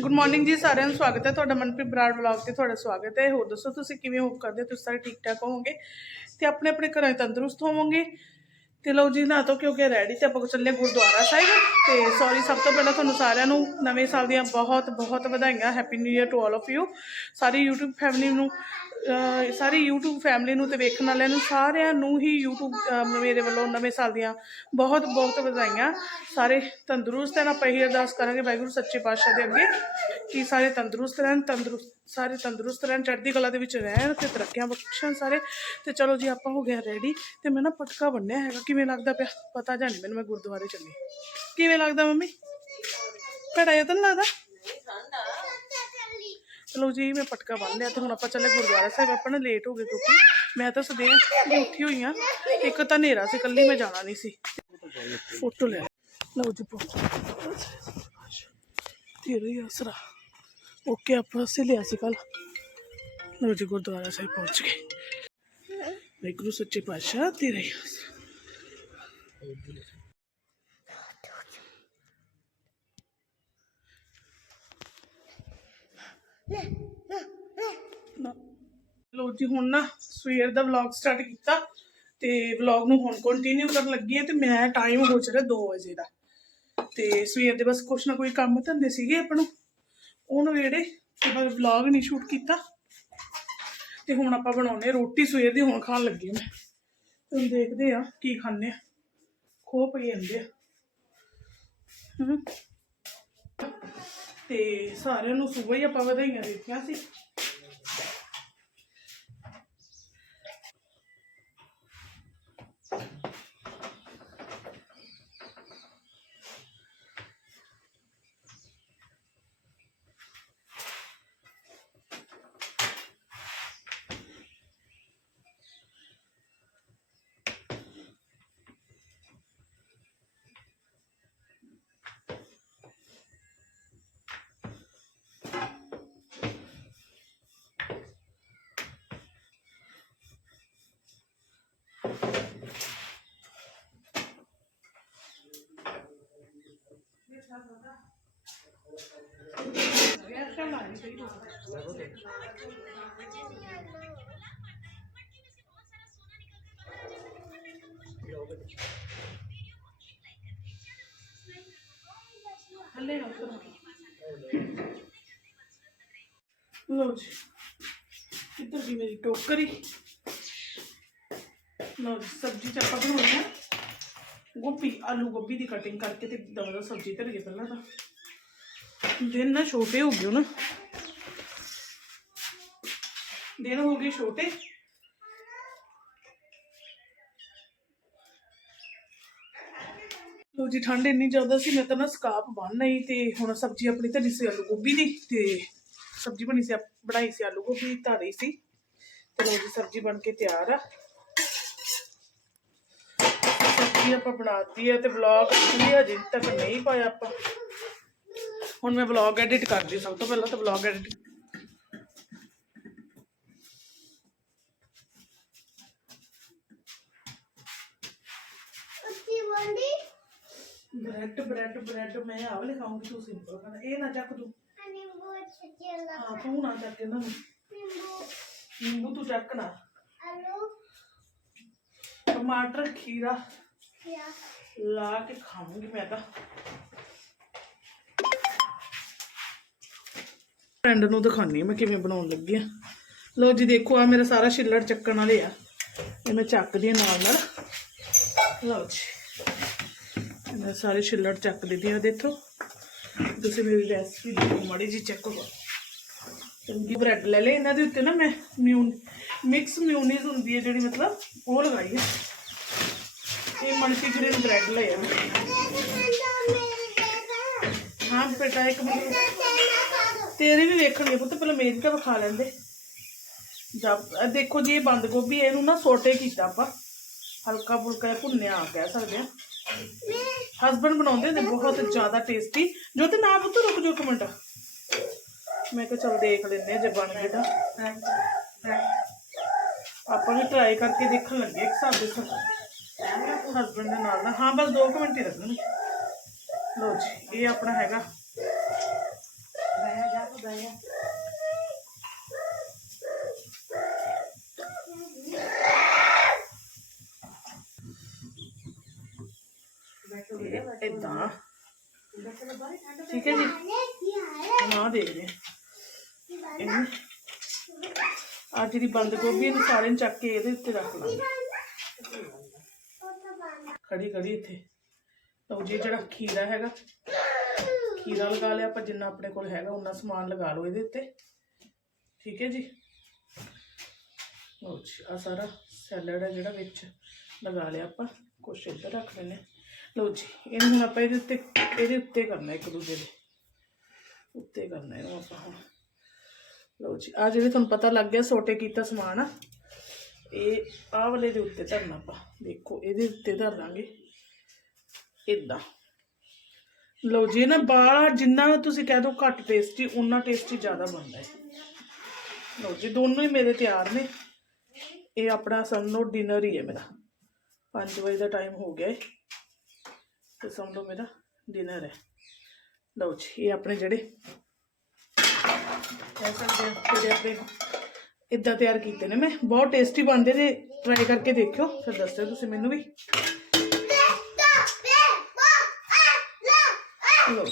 Good morning ਜੀ, ਸਾਰਿਆਂ ਨੂੰ ਸਵਾਗਤ ਹੈ ਤੁਹਾਡਾ ਮਨਪ੍ਰੀਤ ਬਰਾੜ ਵਲੌਗ ਤੇ ਤੁਹਾਡਾ ਸਵਾਗਤ ਹੈ। ਹੋਰ ਦੱਸੋ ਤੁਸੀਂ ਕਿਵੇਂ ਹੋਪ ਕਰਦੇ ਹੋ? ਤੁਸੀਂ ਸਾਰੇ ਠੀਕ ਠਾਕ ਹੋਵੋਗੇ? ਤੇ ਆਪਣੇ ਆਪਣੇ ਘਰਾਂ 'ਚ ਤੰਦਰੁਸਤ ਹੋਵੋਗੇ? ਤੇ ਲਓ ਜੀ ਨਾ ਤੋਂ ਕਿਉਂਕਿ ਰੈਡੀ ਤੇ ਆਪਾਂ ਚੱਲੇ ਗੁਰਦੁਆਰਾ ਸਾਹਿਬ। ਤੇ ਸੌਰੀ ਸਭ ਤੋਂ ਪਹਿਲਾਂ ਤੁਹਾਨੂੰ ਸਾਰਿਆਂ ਨੂੰ ਨਵੇਂ ਸਾਲ ਦੀਆਂ ਬਹੁਤ ਬਹੁਤ ਵਧਾਈਆਂ। Happy new year to all of you sorry YouTube family ਨੂੰ ਸਾਰੀ YouTube ਫੈਮਿਲੀ ਨੂੰ ਤੇ ਵੇਖਣ ਵਾਲਿਆਂ ਨੂੰ ਸਾਰਿਆਂ ਨੂੰ ਹੀ YouTube ਮੇਰੇ ਵੱਲੋਂ ਨਵੇਂ ਸਾਲ ਦੀਆਂ ਬਹੁਤ ਬਹੁਤ ਵਧਾਈਆਂ। ਸਾਰੇ ਤੰਦਰੁਸਤ ਰਹਿਣ, ਆਪਾਂ ਇਹੀ ਅਰਦਾਸ ਕਰਾਂਗੇ ਵਾਹਿਗੁਰੂ ਸੱਚੇ ਪਾਤਸ਼ਾਹ ਦੇ ਅੱਗੇ ਕਿ ਸਾਰੇ ਤੰਦਰੁਸਤ ਰਹਿਣ, ਤੰਦਰੁਸਤ ਸਾਰੇ ਤੰਦਰੁਸਤ ਰਹਿਣ, ਚੜ੍ਹਦੀ ਕਲਾ ਦੇ ਵਿੱਚ ਰਹਿਣ ਤੇ ਤਰੱਕੀਆਂ ਬਖਸ਼ਣ ਸਾਰੇ। ਤੇ ਚਲੋ ਜੀ, ਆਪਾਂ ਹੋ ਗਏ ਰੈਡੀ ਤੇ ਮੈਂ ਨਾ ਪਟਕਾ ਬੰਨਿਆ ਹੈਗਾ। ਕਿਵੇਂ ਲੱਗਦਾ ਪਿਆ? ਪਤਾ ਜਾਂ ਮੈਨੂੰ, ਮੈਂ ਗੁਰਦੁਆਰੇ ਚੱਲੀ। ਕਿਵੇਂ ਲੱਗਦਾ ਮੰਮੀ? ਭੜਾ ਜਿਹਾ ਤਾਂ ਨੀ ਲੱਗਦਾ? ਚਲੋ ਜੀ, ਮੈਂ ਪਟਕਾ ਬੰਨ ਲਿਆ ਤੇ ਹੁਣ ਆਪਾਂ ਚੱਲੇ ਗੁਰਦੁਆਰਾ ਸਾਹਿਬ। ਆਪਾਂ ਨਾ ਲੇਟ ਹੋ ਗਏ ਕਿਉਂਕਿ ਮੈਂ ਤਾਂ ਸਵੇਰ ਦੀ ਉੱਠੀ ਹੋਈ ਆ। ਇੱਕ ਤਾਂ ਹਨੇਰਾ ਸੀ ਕੱਲੀ ਮੈਂ ਜਾਣਾ ਨਹੀਂ ਸੀ। ਫੋਟੋ ਲੈ। ਲਓ ਜੀ, ਫੋਟੋ। ਤੇਰਾ ਆਸਰਾ। ਓਕੇ ਆਪਾਂ ਸੇ ਲਿਆ ਸੀ ਕੱਲ ਲਓ ਜੀ ਗੁਰਦੁਆਰਾ ਸਾਹਿਬ ਪਹੁੰਚ ਗਏ ਵਾਹਿਗੁਰੂ ਸੱਚੇ ਪਾਤਸ਼ਾਹ ਤੇਰਾ ਲੋ ਜੀ ਹੁਣ ਨਾ ਸਵੇਰ ਦਾ ਵਲੌਗ ਸਟਾਰਟ ਕੀਤਾ ਤੇ ਵਲੌਗ ਨੂੰ ਹੁਣ ਕੰਟੀਨਿਊ ਕਰਨ ਲੱਗੀ ਹੈ ਤੇ ਮੈਂ ਟਾਈਮ ਹੋ ਚੁੱਕਾ 2 ਵਜੇ ਦਾ ਤੇ ਸਵੇਰ ਦੇ ਬਸ ਕੁਛ ਨਾ ਕੋਈ ਕੰਮ ਧੰਦੇ ਸੀਗੇ ਆਪਾਂ ਨੂੰ ਉਹ ਨਵੇੜੇ ਤੇ ਬਸ ਵਲੌਗ ਨਹੀਂ ਸ਼ੂਟ ਕੀਤਾ। ਤੇ ਹੁਣ ਆਪਾਂ ਬਣਾਉਨੇ ਰੋਟੀ, ਸਵੇਰ ਦੀ ਹੁਣ ਖਾਣ ਲੱਗੀ ਮੈਂ। ਤੇ ਹੁਣ ਦੇਖਦੇ ਆ ਕੀ ਖਾਣੇ ਆ ਖੋ ਪਈ ਜਾਂਦੇ ਆ। ਤੇ ਸਾਰਿਆਂ ਨੂੰ ਸਵੇਰ ਹੀ ਆਪਾਂ ਵਧਾਈਆਂ ਦਿੱਤੀਆਂ ਸੀ। ਹੱਲੇ ਨਾ ਕਰੋ ਲੋ ਜੀ। ਇੱਧਰ ਦੀ ਮੇਰੀ ਟੋਕਰੀ। ਲੋ ਜੀ, ਸਬਜ਼ੀ ਚ ਆਪਾਂ ਬਣਾਉਣੀ ਆ। ਗੋਭੀ ਆਲੂ ਗੋਭੀ ਦੀ ਕਟਿੰਗ ਕਰਕੇ ਤੇ ਦਵਾ ਦਾ ਸਬਜ਼ੀ ਧਰ ਗਏ ਪਹਿਲਾਂ ਤਾਂ। ਦਿਨ ਨਾ ਛੋਟੇ ਹੋ ਗਏ ਨਾ ਦਿਨ ਹੋ ਗਏ ਛੋਟੇ। ਲੋ ਜੀ, ਠੰਡ ਇੰਨੀ ਜ਼ਿਆਦਾ ਸੀ, ਮੈਂ ਤਾਂ ਨਾ ਸਕਾਪ ਬੰਨ ਲਈ ਤੇ ਹੁਣ ਸਬਜ਼ੀ ਆਪਣੀ ਧਰੀ ਸੀ ਆਲੂ ਗੋਭੀ ਦੀ ਤੇ ਸਬਜ਼ੀ ਬਣੀ ਸੀ, ਬਣਾਈ ਸੀ ਆਲੂ ਗੋਭੀ, ਧਾਰੀ ਸੀ। ਤੇ ਲੋ ਜੀ, ਸਬਜ਼ੀ ਬਣ ਕੇ ਤਿਆਰ ਆ। ਸਬਜ਼ੀ ਆਪਾਂ ਬਣਾਤੀ ਹੈ ਤੇ ਵਲੌਗ ਵੀ ਅਜੇ ਤੱਕ ਨਹੀਂ ਪਾਇਆ ਆਪਾਂ। ਹੁਣ ਮੈਂ ਵਲੌਗ ਐਡਿਟ ਕਰਦੀ ਸਭ ਤੋਂ ਪਹਿਲਾਂ ਤਾਂ vlog edit bread bread bread ਮੈਂ ਆਹ ਵਾਲੇ ਖਾਉਂਗੀ ਤੂੰ ਸਿੰਪਲ ਖਾਣਾ ਇਹ ਨਾ ਚੱਕ ਤੂੰ। ਹਾਂ ਤੂੰ ਨਾ ਚੱਕ ਇਹਨਾਂ ਨੂੰ। ਨਿੰਬੂ। ਤੂੰ ਚੱਕ ਨਾ। ਟਮਾਟਰ ਖੀਰਾ। ਲਾ ਕੇ ਖਾਵਾਂਗੀ ਮੈਂ ਤਾਂ। ਫਰੈਂਡ ਨੂੰ ਦਿਖਾਣੀ ਮੈਂ ਕਿਵੇਂ ਬਣਾਉਣ ਲੱਗੀ ਆ। ਲਓ ਜੀ ਦੇਖੋ ਆ ਮੇਰਾ ਸਾਰਾ ਛਿੱਲੜ ਚੱਕਣ ਵਾਲੇ ਆ। ਇਹ ਮੈਂ ਚੱਕਦੀ ਆ ਨਾਲ ਨਾਲ। ਲਓ ਜੀ। ਮੈਂ ਸਾਰੇ ਛਿੱਲੜ ਚੱਕ ਦਿੱਤੇ ਆ ਦੇਖੋ। ਤੁਸੀਂ ਮੇਰੀ ਰੈਸਪੀ ਦੇਖੋ, ਮਾੜੀ ਜੀ ਚੈੱਕ ਕਰੋ। ਚੰਗੀ ਬ੍ਰੈਡ ਲੈ ਲੈ ਇਹਨਾਂ ਦੇ ਉੱਤੇ ਨਾ ਮੈਂ ਮਿਊਨ ਮਿਕਸ ਮਿਊਨੀਜ਼ ਹੁੰਦੀ ਹੈ ਜਿਹੜੀ ਮਤਲਬ ਉਹ ਲਗਾਈ ਹੈ। ਇਹ ਮਲਟੀਗ੍ਰੇਨ ਬ੍ਰੈਡ ਲਿਆ ਹਾਂ ਬੇਟਾ ਇੱਕ ਮਿੰਟ। ਤੇਰੇ ਵੀ ਵੇਖਣਗੇ ਪੁੱਤ ਪਹਿਲਾਂ ਮੇਰੀ ਤਾਂ ਵਿਖਾ ਲੈਂਦੇ। ਜਦ ਦੇਖੋ ਜੀ ਇਹ ਬੰਦ ਗੋਭੀ ਹੈ, ਇਹਨੂੰ ਨਾ ਸੋਟੇ ਕੀਤਾ ਆਪਾਂ। ਹਲਕਾ ਫੁਲਕਾ ਭੁੰਨਿਆ ਆ ਕਹਿ ਸਕਦੇ ਆ ਹਸਬੰਡ ਬਣਾਉਂਦੇ ਨੇ ਬਹੁਤ ਜ਼ਿਆਦਾ ਟੇਸਟੀ ਜੋ ਤੇ ਨਾ ਪੁੱਤ ਰੁਕ ਜੋ ਇੱਕ ਮਿੰਟ। ਮੈਂ ਕਿਹਾ ਚਲ ਦੇਖ ਲੈਂਦੇ ਆ ਜੇ ਬਣ ਗਏ ਤਾਂ। ਆਪਾਂ ਵੀ ਟਰਾਈ ਕਰਕੇ ਦੇਖਣ ਲੱਗੇ ਇੱਕ ਹਿਸਾਬ ਦੇ ਹਸਬੰਡ ਦੇ ਨਾਲ ਨਾ। ਹਾਂ ਬਸ 2 ਮਿੰਟ ਹੀ ਰੱਖਣਾ ਲੋ ਜੀ ਇਹ ਆਪਣਾ ਹੈਗਾ। ਬਾਇਆ ਜਾ ਤੋ ਬਾਇਆ ਠੀਕ ਹੈ ਜੀ। ਨਾ ਦੇਖਦੇ। ਇਹ ਆ ਜਿਹੜੀ ਬੰਦ ਗੋਭੀ ਇਹਨੂੰ ਸਾਰੇ ਚੱਕ ਕੇ ਇਹਦੇ ਉੱਤੇ ਰੱਖ ਲਾਂਗੇ। ਖੜੀ ਖੜੀ ਇੱਥੇ। ਲਓ ਜੀ, ਜਿਹੜਾ ਖੀਰਾ ਹੈਗਾ, ਖੀਰਾ ਲਗਾ ਲਿਆ ਆਪਾਂ, ਜਿੰਨਾ ਆਪਣੇ ਕੋਲ ਹੈਗਾ ਉਨਾ ਸਮਾਨ ਲਗਾ ਲਓ ਇਹਦੇ ਉੱਤੇ। ਠੀਕ ਹੈ ਜੀ? ਲਓ ਜੀ ਆ ਸਾਰਾ ਸੈਲਡ ਹੈ ਜਿਹੜਾ ਵਿੱਚ ਲਗਾ ਲਿਆ ਆਪਾਂ, ਕੁਛ ਇੱਧਰ ਰੱਖ ਲੈਨੇ ਲਓ ਜੀ, ਇਹਨੂੰ ਹੁਣ ਆਪਾਂ ਇਹਦੇ ਉੱਤੇ ਇਹਦੇ ਉੱਤੇ ਕਰਨਾ ਇੱਕ ਦੂਜੇ ਦੇ। ਉੱਤੇ ਕਰਨਾ ਇਹਨੂੰ ਆਪਾਂ ਹੁਣ। ਲਓ ਜੀ ਆ ਜਿਹੜੇ ਤੁਹਾਨੂੰ ਪਤਾ ਲੱਗ ਗਿਆ, ਸੋਟੇ ਕੀਤਾ ਸਮਾਨ ਆ। ਇਹ ਆਹ ਵਾਲੇ ਦੇ ਉੱਤੇ ਧਰਨਾ ਆਪਾਂ ਦੇਖੋ, ਇਹਦੇ ਉੱਤੇ ਧਰ ਦਾਂਗੇ ਇਦਾਂ ਲਓ ਜੀ, ਨਾ ਬਾਹਲਾ ਜਿੰਨਾ ਤੁਸੀਂ ਕਹਿ ਦੋ ਘੱਟ ਟੇਸਟੀ ਉਨਾ ਟੇਸਟੀ ਜ਼ਿਆਦਾ ਬਣਦਾ ਹੈ। ਲਓ ਜੀ, ਦੋਨੋਂ ਹੀ ਮੇਰੇ ਤਿਆਰ ਨੇ। ਇਹ ਆਪਣਾ ਸਮਝੋ ਡਿਨਰ ਹੀ ਹੈ ਮੇਰਾ। 5 ਵਜੇ ਦਾ ਟਾਈਮ ਹੋ ਗਿਆ ਹੈ ਤੇ ਸਮਝ ਮੇਰਾ ਡਿਨਰ ਹੈ। ਲਓ ਜੀ, ਇਹ ਆਪਣੇ ਜਿਹੜੇ ਕਹਿ ਜਿਹੜੇ ਆਪਣੇ ਇਦਾਂ ਤਿਆਰ ਕੀਤੇ ਨੇ ਮੈਂ ਬਹੁਤ ਟੇਸਟੀ ਬਣਦੇ ਜੇ ਟਰਾਈ ਕਰਕੇ ਦੇਖਿਓ ਫਿਰ ਦੱਸਿਓ ਤੁਸੀਂ ਮੈਨੂੰ ਵੀ ਲਓ